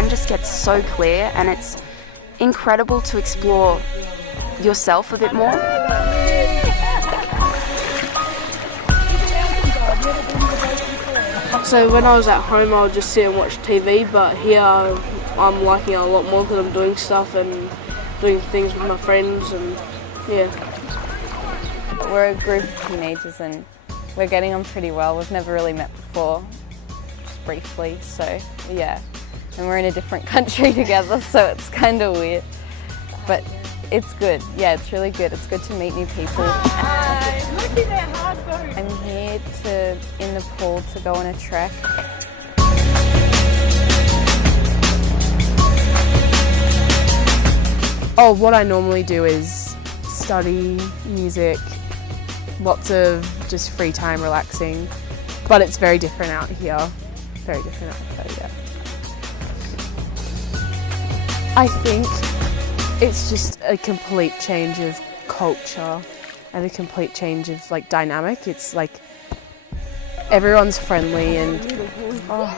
mind just gets so clear, and it's incredible to explore yourself a bit more. So when I was at home, I would just sit and watch TV, but here I'm liking it a lot more because I'm doing stuff and doing things with my friends, and yeah. We're a group of teenagers and we're getting on pretty well. We've never really met before, just briefly, so yeah. And we're in a different country together, so it's kind of weird. But it's good, yeah, it's really good. It's good to meet new people. I'm here in Nepal to go on a trek. Oh, what I normally do is study music, lots of just free time relaxing, but it's very different out here. Very different out here, yeah. I think it's just a complete change of culture and a complete change of like dynamic. It's like everyone's friendly and bye-bye.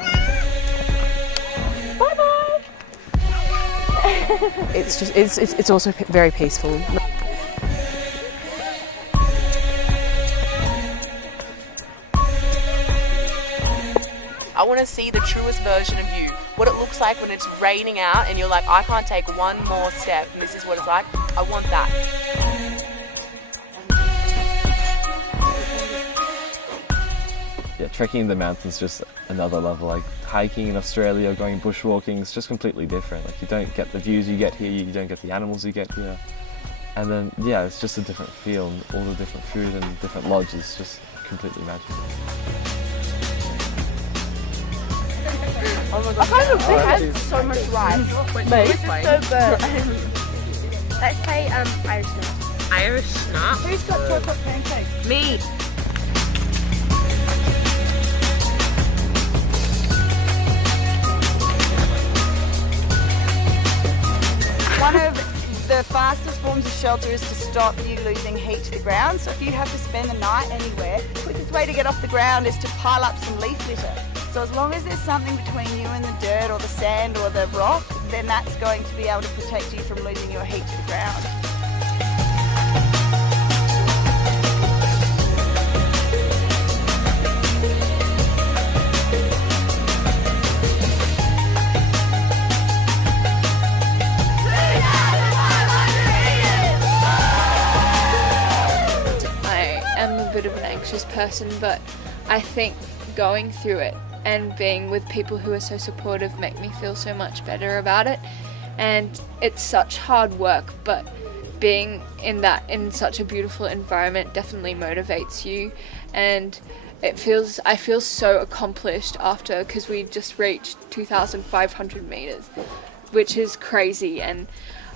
It's also very peaceful. I want to see the truest version of you. What it looks like when it's raining out and you're like, I can't take one more step and this is what it's like. I want that. Yeah, trekking in the mountains is just another level. Like hiking in Australia, going bushwalking is just completely different. Like you don't get the views you get here, you don't get the animals you get here. And then, yeah, it's just a different feel, and all the different food and different lodges, just completely magical. Oh my god, they had so much rice. This is so good. Let's play Irish Nut. Irish Nut? Who's got chocolate pancakes? Me. One of the fastest forms of shelter is to stop you losing heat to the ground. So if you have to spend the night anywhere, the quickest way to get off the ground is to pile up some leaf litter. So as long as there's something between you and the dirt or the sand or the rock, then that's going to be able to protect you from losing your heat to the ground. I'm a bit of an anxious person, but I think going through it and being with people who are so supportive make me feel so much better about it. And it's such hard work, but being in such a beautiful environment definitely motivates you, and I feel so accomplished after, because we just reached 2,500 meters, which is crazy, and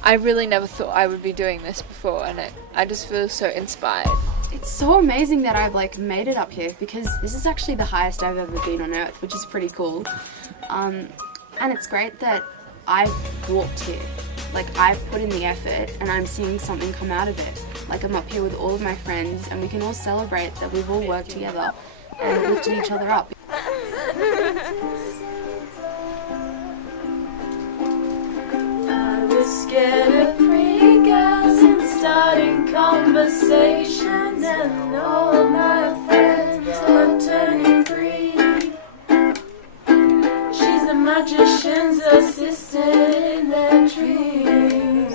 I really never thought I would be doing this before, and I just feel so inspired. It's so amazing that I've made it up here, because this is actually the highest I've ever been on Earth, which is pretty cool. And it's great that I've walked here. I've put in the effort and I'm seeing something come out of it. I'm up here with all of my friends and we can all celebrate that we've all worked together and lifted each other up. I was scared of pretty girls and starting conversations, and all my friends were turning green. She's a magician's assistant in their dreams.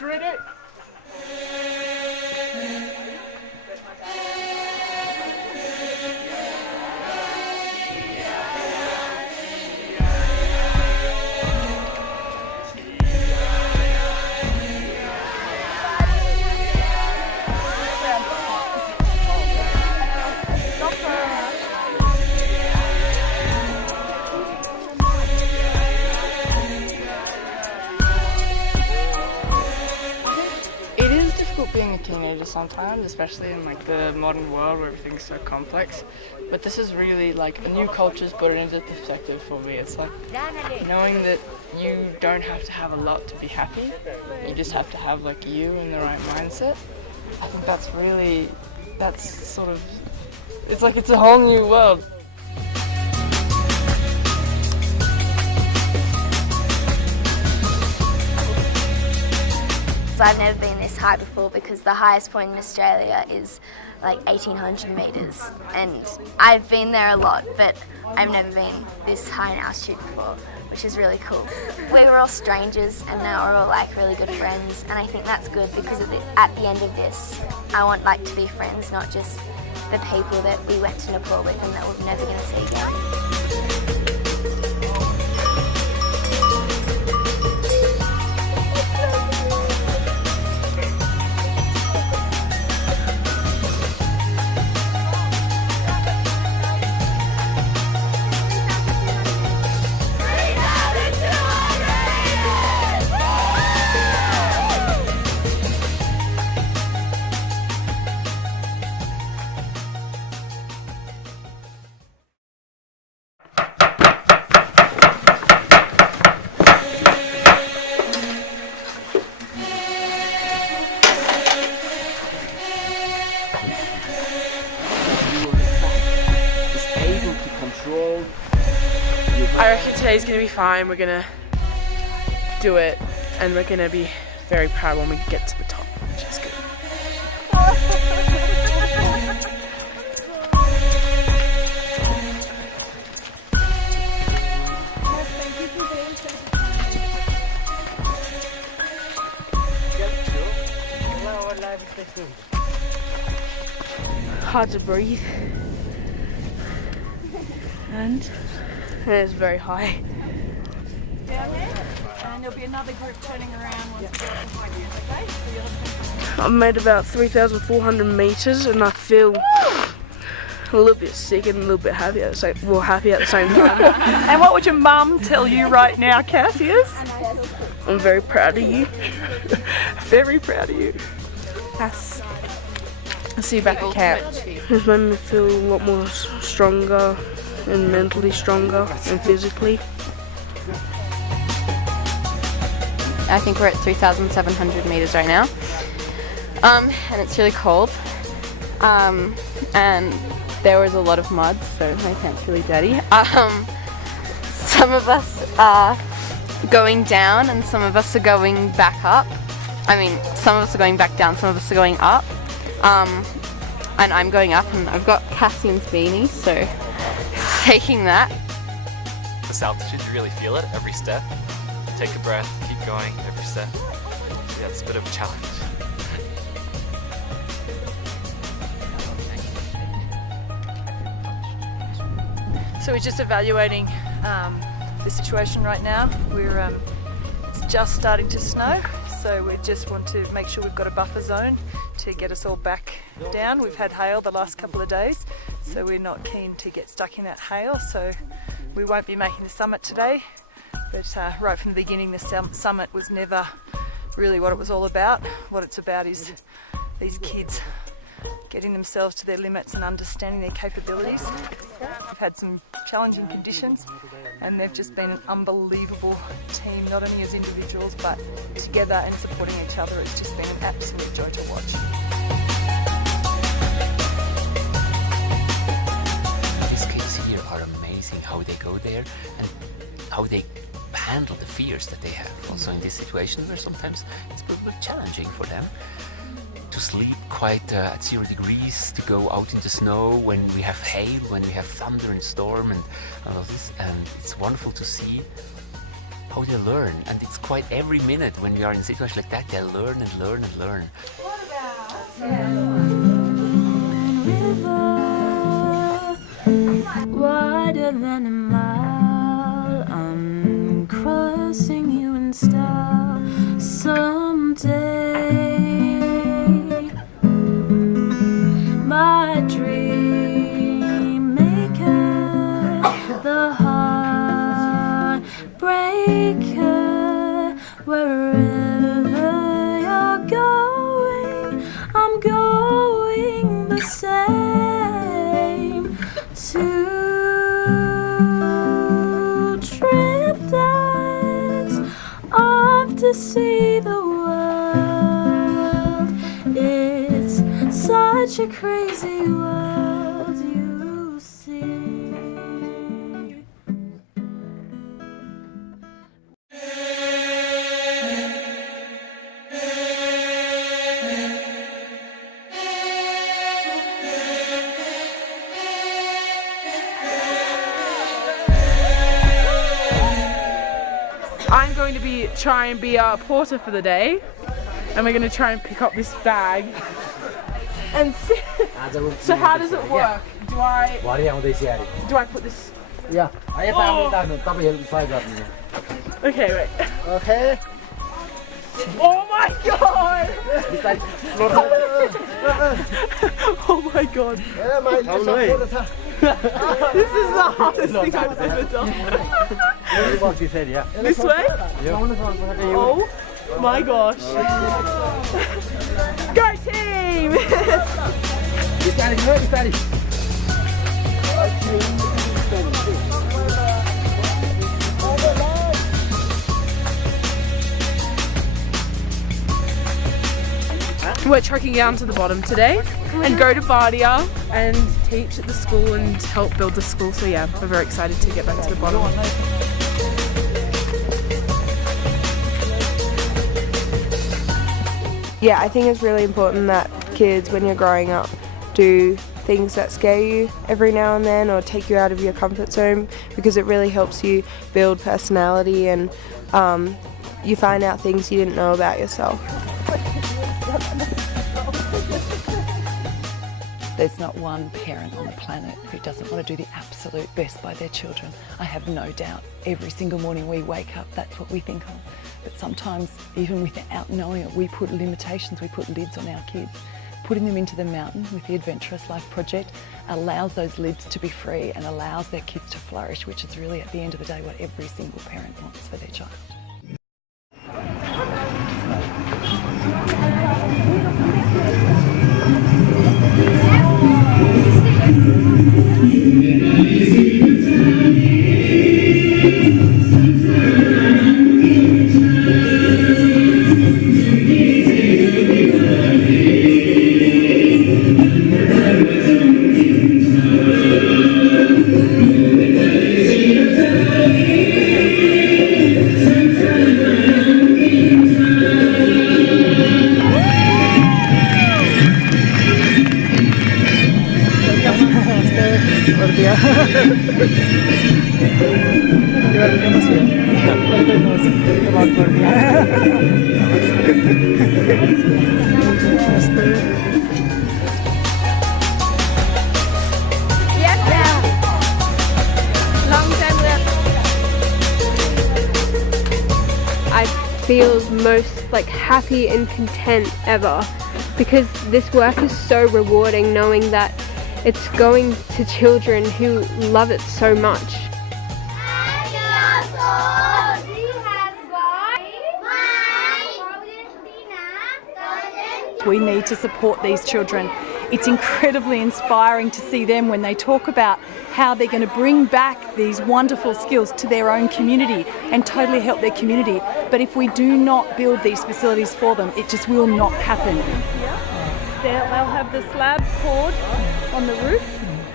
Ready? difficult being a teenager sometimes, especially in like the modern world where everything's so complex. But this is really like a new culture's put it into perspective for me. It's like knowing that you don't have to have a lot to be happy. You just have to have like you in the right mindset. I think that's sort of, it's like it's a whole new world. I've never been this high before because the highest point in Australia is like 1800 metres, and I've been there a lot, but I've never been this high in altitude before, which is really cool. We were all strangers and now we're all like really good friends, and I think that's good because at the end of this I want like to be friends, not just the people that we went to Nepal with and that we're never going to see again. I reckon today's going to be fine. We're going to do it and we're going to be very proud when we get to the top, which is good. Hard to breathe. And it's very high. And there'll be another group turning around once we get behind you, okay? I've made about 3,400 metres and I feel a little bit sick and a little bit happy at the same, happy at the same time. And what would your mum tell you right now, Cassius? I'm very proud of you. Very proud of you. Yes. I'll see you back at camp. It's made me feel a lot more stronger and mentally stronger and physically. I think we're at 3,700 metres right now, and it's really cold, and there was a lot of mud, so my camp's really dirty. Some of us are going down and some of us are going back up. I mean, some of us are going back down, some of us are going up, and I'm going up, and I've got Cassian's beanie, so taking that. This altitude, you really feel it every step. Take a breath, keep going every step. Yeah, it's a bit of a challenge. So we're just evaluating the situation right now. It's just starting to snow, so we just want to make sure we've got a buffer zone to get us all back down. We've had hail the last couple of days, so we're not keen to get stuck in that hail, so we won't be making the summit today. But right from the beginning, the summit was never really what it was all about. What it's about is these kids getting themselves to their limits and understanding their capabilities. We've had some challenging conditions and they've just been an unbelievable team, not only as individuals but together and supporting each other. It's just been an absolute joy to watch. These kids here are amazing how they go there and how they handle the fears that they have. Also in this situation where sometimes it's a little bit challenging for them to sleep quite at 0 degrees, to go out in the snow when we have hail, when we have thunder and storm and all this, and it's wonderful to see how they learn. And it's quite every minute when we are in a situation like that, they learn and learn and learn. What about wider than a mile? I'm crossing you in style someday. My dream maker, the heart breaker, wherever you're going, to see the world. It's such a crazy world you see. I'm going to try and be our porter for the day, and we're going to try and pick up this bag. And so how does it work? Do I put this? Yeah. Oh. Okay, wait. Okay. Oh my god! Oh my god! This is the hardest thing I've ever done. This way? Oh my gosh! Go team! We're trekking down to the bottom today and go to Bardia and teach at the school and help build the school. So yeah, we're very excited to get back to the bottom. Yeah, I think it's really important that kids, when you're growing up, do things that scare you every now and then or take you out of your comfort zone, because it really helps you build personality and you find out things you didn't know about yourself. There's not one parent on the planet who doesn't want to do the absolute best by their children. I have no doubt every single morning we wake up, that's what we think of. But sometimes, even without knowing it, we put limitations, we put lids on our kids. Putting them into the mountain with the Adventurous Life Project allows those lids to be free and allows their kids to flourish, which is really, at the end of the day, what every single parent wants for their child. I feel most happy and content ever, because this work is so rewarding, knowing that it's going to children who love it so much. We need to support these children. It's incredibly inspiring to see them when they talk about how they're going to bring back these wonderful skills to their own community and totally help their community. But if we do not build these facilities for them, it just will not happen. They'll have the slab poured on the roof,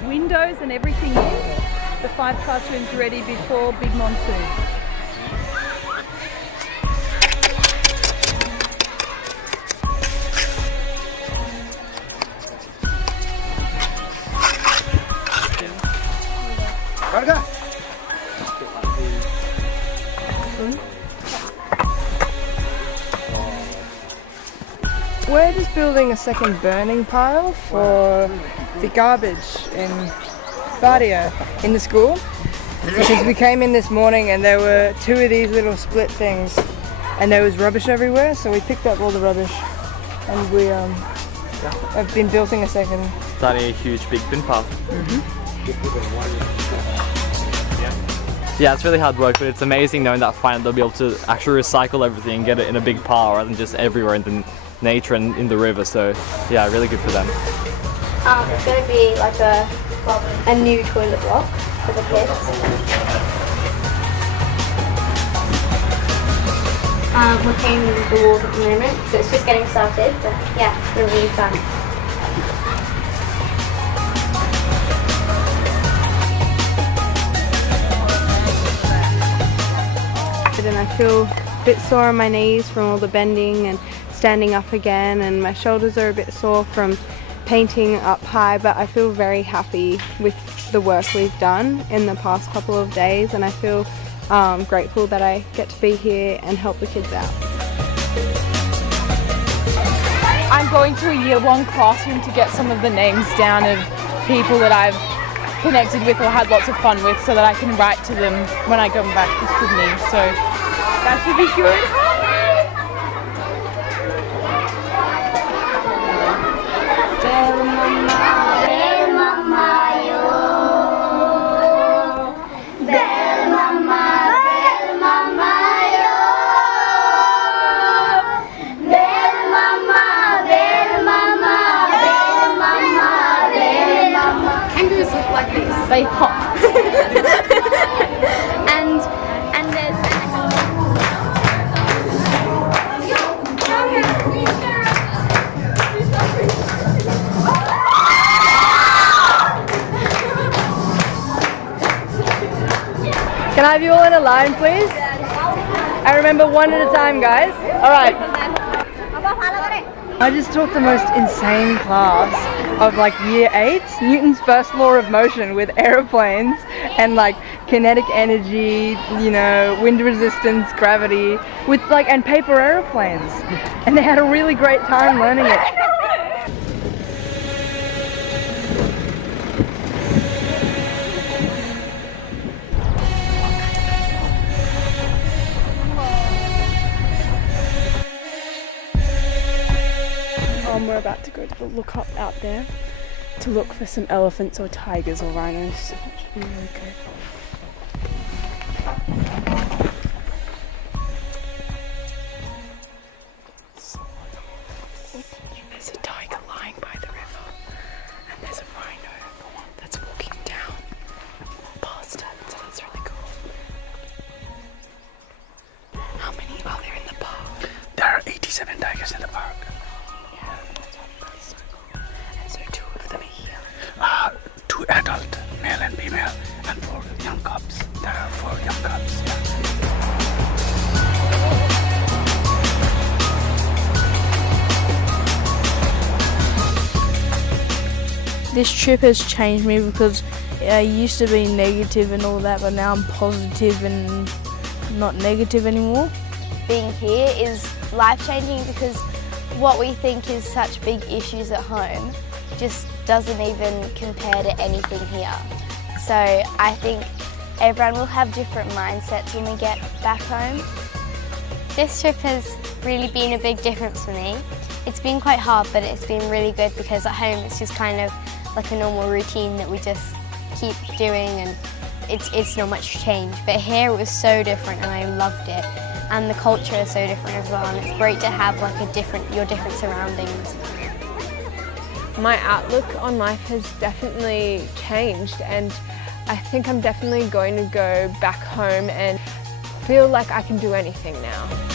windows and everything in. The 5 classrooms ready before big monsoon. We're just building a second burning pile for the garbage in Bardia in the school, because we came in this morning and there were 2 of these little split things and there was rubbish everywhere, so we picked up all the rubbish and we have been building a second. Starting a huge big bin pile. Yeah, it's really hard work, but it's amazing knowing that finally they'll be able to actually recycle everything and get it in a big pile rather than just everywhere in the nature and in the river. So yeah, really good for them. It's going to be like a new toilet block for the kids. We're painting the walls at the moment, so it's just getting started, but yeah, it's been really fun. And I feel a bit sore on my knees from all the bending and standing up again, and my shoulders are a bit sore from painting up high, but I feel very happy with the work we've done in the past couple of days, and I feel grateful that I get to be here and help the kids out. I'm going to a year one classroom to get some of the names down of people that I've connected with or had lots of fun with, so that I can write to them when I go back to Sydney. So that should be good. Kangaroos look like this. They pop. and there's Can I have you all in a line, please? I remember one at a time, guys. All right. I just taught the most insane class of like year 8, Newton's first law of motion with aeroplanes and like kinetic energy, you know, wind resistance, gravity, with like, and paper aeroplanes. And they had a really great time learning it. We're about to go to the lookup out there to look for some elephants or tigers or rhinos, so that should be really good. There's a tiger lying by the river, and there's a rhino that's walking down past it, so that's really cool. How many are there in the park? There are 87 tigers in the park. Two adult, male and female, and 4 young cubs. There are 4 young cubs. This trip has changed me because I used to be negative and all that, but now I'm positive and not negative anymore. Being here is life-changing because what we think is such big issues at home just doesn't even compare to anything here. So I think everyone will have different mindsets when we get back home. This trip has really been a big difference for me. It's been quite hard, but it's been really good because at home it's just kind of like a normal routine that we just keep doing, and it's not much change. But here it was so different and I loved it. And the culture is so different as well, and it's great to have like your different surroundings. My outlook on life has definitely changed, and I think I'm definitely going to go back home and feel like I can do anything now.